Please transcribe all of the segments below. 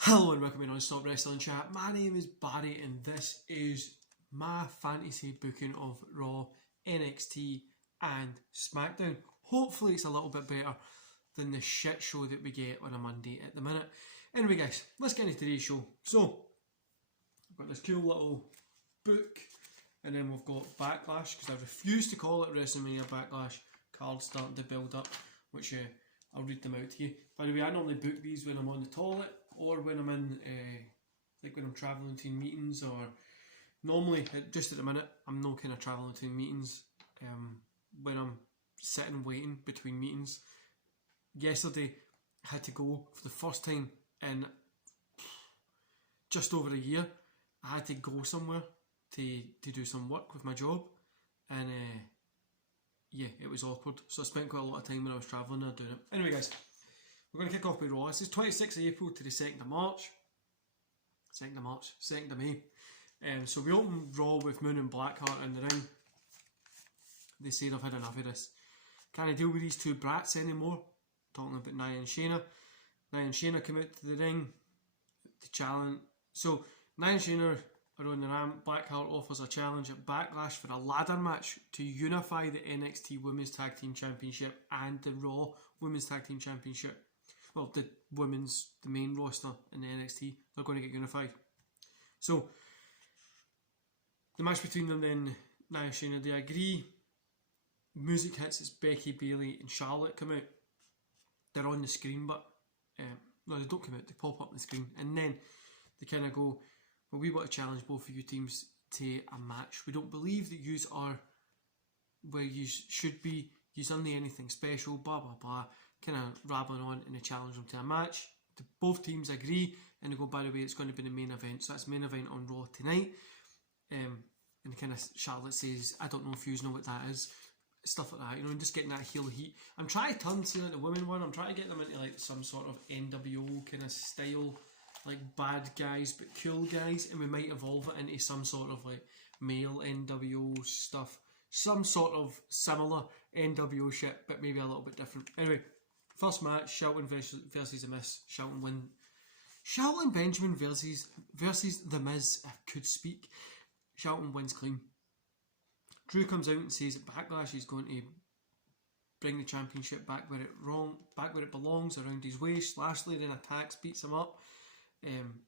Hello and welcome to Non-Stop Wrestling Chat. My name is Barry and this is my fantasy booking of Raw, NXT and SmackDown. Hopefully it's a little bit better than the shit show that we get on a Monday at the minute. Anyway guys, let's get into today's show. So, I've got this cool little book and then we've got Backlash, because I refuse to call it WrestleMania Backlash. Cards starting to build up, which I'll read them out to you. By the way, I normally book these when I'm on the toilet or when I'm in, like when I'm travelling between meetings, or normally, just at the minute, I'm not kind of travelling between meetings. When I'm sitting waiting between meetings. Yesterday, I had to go for the first time in just over a year. I had to go somewhere to do some work with my job, and yeah, it was awkward. So I spent quite a lot of time when I was travelling there doing it. Anyway guys, we're going to kick off with Raw. This is 26th of April to the 2nd of March. 2nd of May. So we open Raw with Moon and Blackheart in the ring. They say they've had enough of this. Can't deal with these two brats anymore. Talking about Nia and Shayna. Nia and Shayna come out to the ring to challenge. So Nia and Shayna are on the ramp. Blackheart offers a challenge at Backlash for a ladder match to unify the NXT Women's Tag Team Championship and the Raw Women's Tag Team Championship. Well, the main roster in the NXT, they're going to get unified. So, the match between them then, Nia and Shayna, they agree. Music hits, it's Becky, Bayley and Charlotte come out. They're on the screen, but no, they don't come out, they pop up on the screen. And then they kind of go, well, we want to challenge both of you teams to a match. We don't believe that yous are where you should be. Yous aren't anything special, blah blah blah. Kind of rambling on, and they challenge them to a match. Both teams agree, and they go, by the way, it's going to be the main event. So that's main event on Raw tonight. And kind of Charlotte says, I don't know if you know what that is. Stuff like that, you know, and just getting that heel heat. I'm trying to turn to the women one. I'm trying to get them into like some sort of NWO kind of style, like bad guys but cool guys, and we might evolve it into some sort of like male NWO stuff. Some sort of similar NWO shit, but maybe a little bit different. Anyway, first match, Shelton versus The Miz. Shelton Benjamin versus The Miz, I could speak. Shelton wins clean. Drew comes out and says at Backlash he's going to bring the championship back where it belongs, around his waist. Lashley then attacks, beats him up.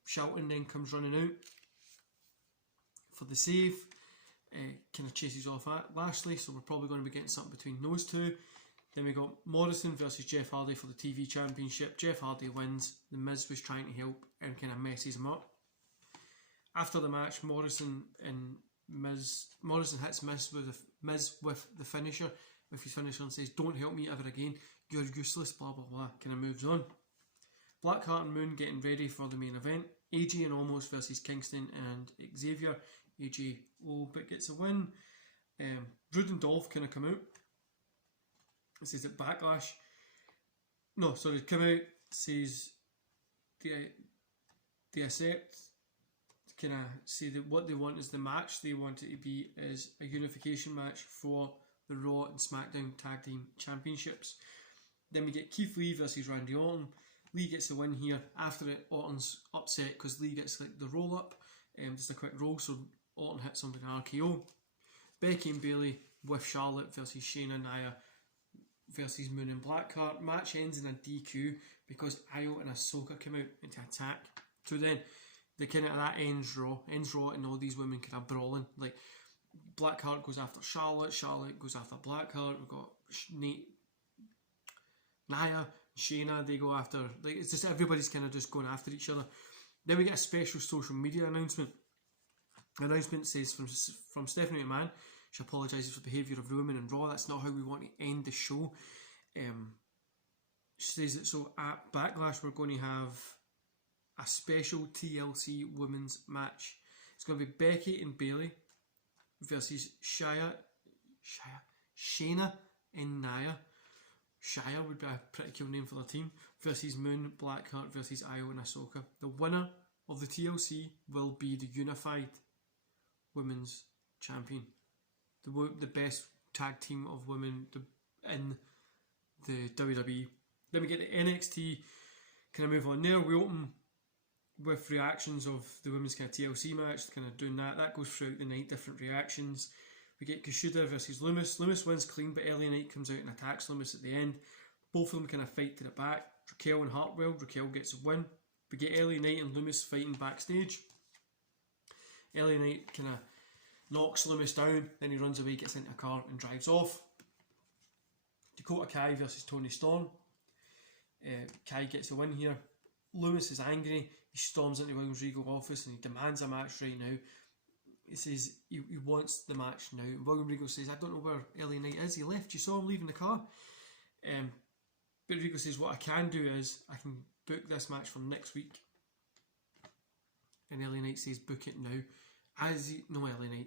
Shelton then comes running out for the save. Kind of chases off at Lashley, so we're probably going to be getting something between those two. Then we got Morrison versus Jeff Hardy for the TV Championship. Jeff Hardy wins. The Miz was trying to help and kind of messes him up. After the match, Morrison hits Miz with the finisher, with his finisher, and says, "Don't help me ever again. You're useless." Blah blah blah. Kind of moves on. Blackheart and Moon getting ready for the main event. AJ and Almost versus Kingston and Xavier. AJ but gets a win. Rude and Dolph kind of come out. It says that Backlash. No, sorry, come out. Says they accept. Kind of say that what they want is the match they want it to be is a unification match for the Raw and SmackDown Tag Team Championships. Then we get Keith Lee versus Randy Orton. Lee gets the win here. After it, Orton's upset because Lee gets like the roll up, just a quick roll, so Orton hits him with an RKO. Becky and Bayley with Charlotte versus Shayna, Nia versus Moon and Blackheart. Match ends in a DQ because Io and Ahsoka come out into attack. So then the kind of that ends Raw, and all these women kind of brawling. Like Blackheart goes after Charlotte goes after Blackheart. We've got Nia, Shayna, they go after, like, it's just everybody's kind of just going after each other. Then we get a special social media announcement. The announcement says from Stephanie McMahon, she apologises for the behaviour of the women in Raw. That's not how we want to end the show. She says that so at Backlash we're going to have a special TLC women's match. It's going to be Becky and Bayley versus Shayna and Nia. Shia would be a pretty cool name for the team. Versus Moon, Blackheart versus Io and Ahsoka. The winner of the TLC will be the unified women's champion. The best tag team of women in the WWE. Then we get the NXT. Can I move on there? We open with reactions of the women's kind of TLC match, kind of doing that goes throughout the night, different reactions. We get Kushida versus Loomis. Loomis wins clean, but LA Knight comes out and attacks Loomis at the end. Both of them kind of fight to the back. Raquel and Hartwell. Raquel gets a win. We get LA Knight and Loomis fighting backstage. LA Knight kind of knocks Loomis down, then he runs away, gets into a car and drives off. Dakota Kai versus Tony Storm. Kai gets a win here. Loomis is angry. He storms into Williams Regal office and he demands a match right now. He says he wants the match now. And William Regal says, I don't know where LA Knight is. He left. You saw him leaving the car. But Regal says, what I can do is I can book this match for next week. And LA Knight says, book it now.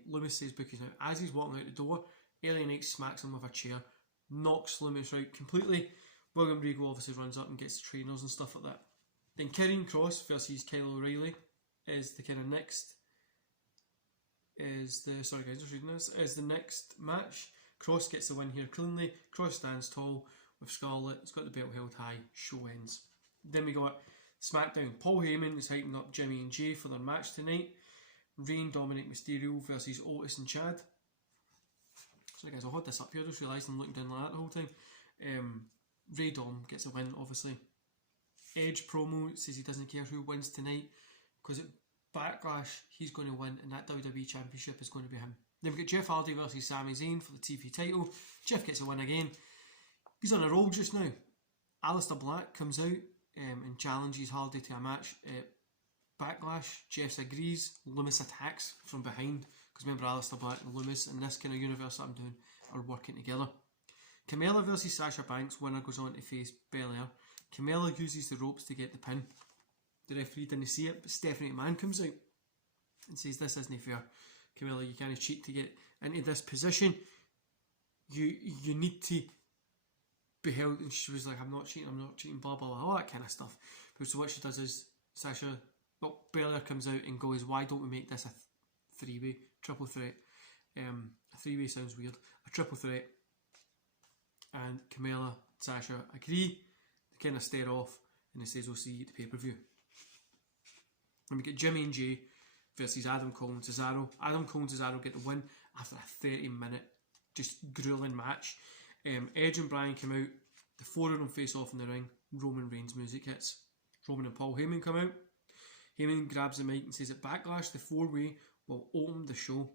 Loomis says, book it now. As he's walking out the door, LA Knight smacks him with a chair, knocks Loomis out completely. William Regal obviously runs up and gets the trainers and stuff like that. Then Karrion Kross versus Kyle O'Reilly is the kind of next. Is the next match. Kross gets the win here cleanly. Kross stands tall with Scarlett. It's got the belt held high. Show ends. Then we got SmackDown. Paul Heyman is hyping up Jimmy and Jay for their match tonight. Reign, Dominic Mysterio versus Otis and Chad. Sorry guys, I had this up here. I just realised I'm looking down like that the whole time. Ray Dom gets a win, obviously. Edge promo says he doesn't care who wins tonight because at Backlash he's going to win and that WWE Championship is going to be him. Then we get Jeff Hardy versus Sami Zayn for the TV title. Jeff gets a win again. He's on a roll just now. Aleister Black comes out and challenges Hardy to a match at Backlash. Jeff agrees. Loomis attacks from behind because remember Aleister Black and Loomis in this kind of universe that I'm doing are working together. Camilla versus Sasha Banks. Winner goes on to face Belair. Camilla uses the ropes to get the pin. The referee didn't see it, but Stephanie McMahon comes out and says this isn't fair. Camilla, you can't cheat to get into this position. You need to be held. And she was like, I'm not cheating, blah blah blah, all that kind of stuff. But so what she does is Belair comes out and goes, why don't we make this a three-way, triple threat? A three-way sounds weird. A triple threat. And Camilla and Sasha agree. They kind of stare off and he says, we'll see you at the pay-per-view. And we get Jimmy and Jay versus Adam Cole and Cesaro. Adam Cole and Cesaro get the win after a 30-minute just grueling match. Edge and Bryan come out. The four of them face off in the ring. Roman Reigns music hits. Roman and Paul Heyman come out. Heyman grabs the mic and says at Backlash the four-way will open the show.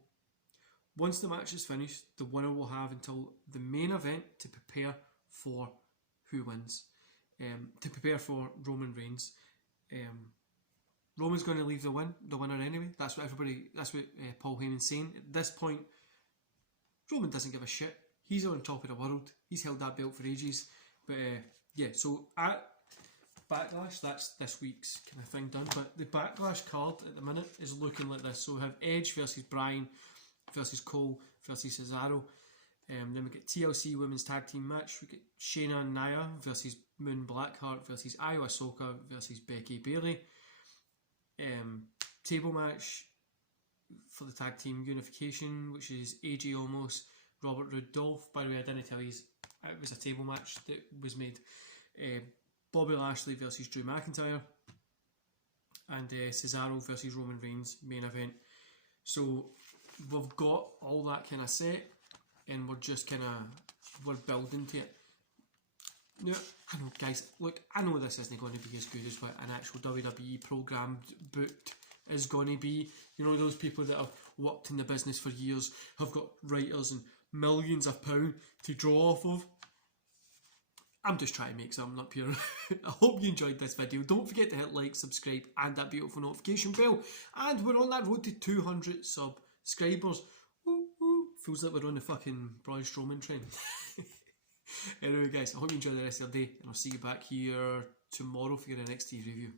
Once the match is finished, the winner will have until the main event to prepare for who wins. To prepare for Roman Reigns. Roman's going to leave the winner anyway. That's what Paul Heyman's saying. At this point, Roman doesn't give a shit. He's on top of the world. He's held that belt for ages. But so at Backlash, that's this week's kind of thing done. But the Backlash card at the minute is looking like this. So we have Edge versus Bryan versus Cole versus Cesaro. Then we get TLC Women's Tag Team match. We get Shayna and Nia versus Moon Blackheart versus Io Soka versus Becky Bayley. Table match for the tag team unification, which is AJ Omos, Robert Roode, Dolph. By the way, I didn't tell you it was a table match that was made. Bobby Lashley versus Drew McIntyre, and Cesaro versus Roman Reigns main event. So we've got all that kind of set, and we're building to it. Yeah, I know, guys. Look, I know this isn't going to be as good as what an actual WWE programmed booked is going to be. You know, those people that have worked in the business for years, have got writers and millions of pounds to draw off of. I'm just trying to make something up here. I hope you enjoyed this video. Don't forget to hit like, subscribe, and that beautiful notification bell. And we're on that road to 200 subscribers. Woo, woo. Feels like we're on the fucking Braun Strowman train. Anyway, guys, I hope you enjoy the rest of your day, and I'll see you back here tomorrow for your NXT review.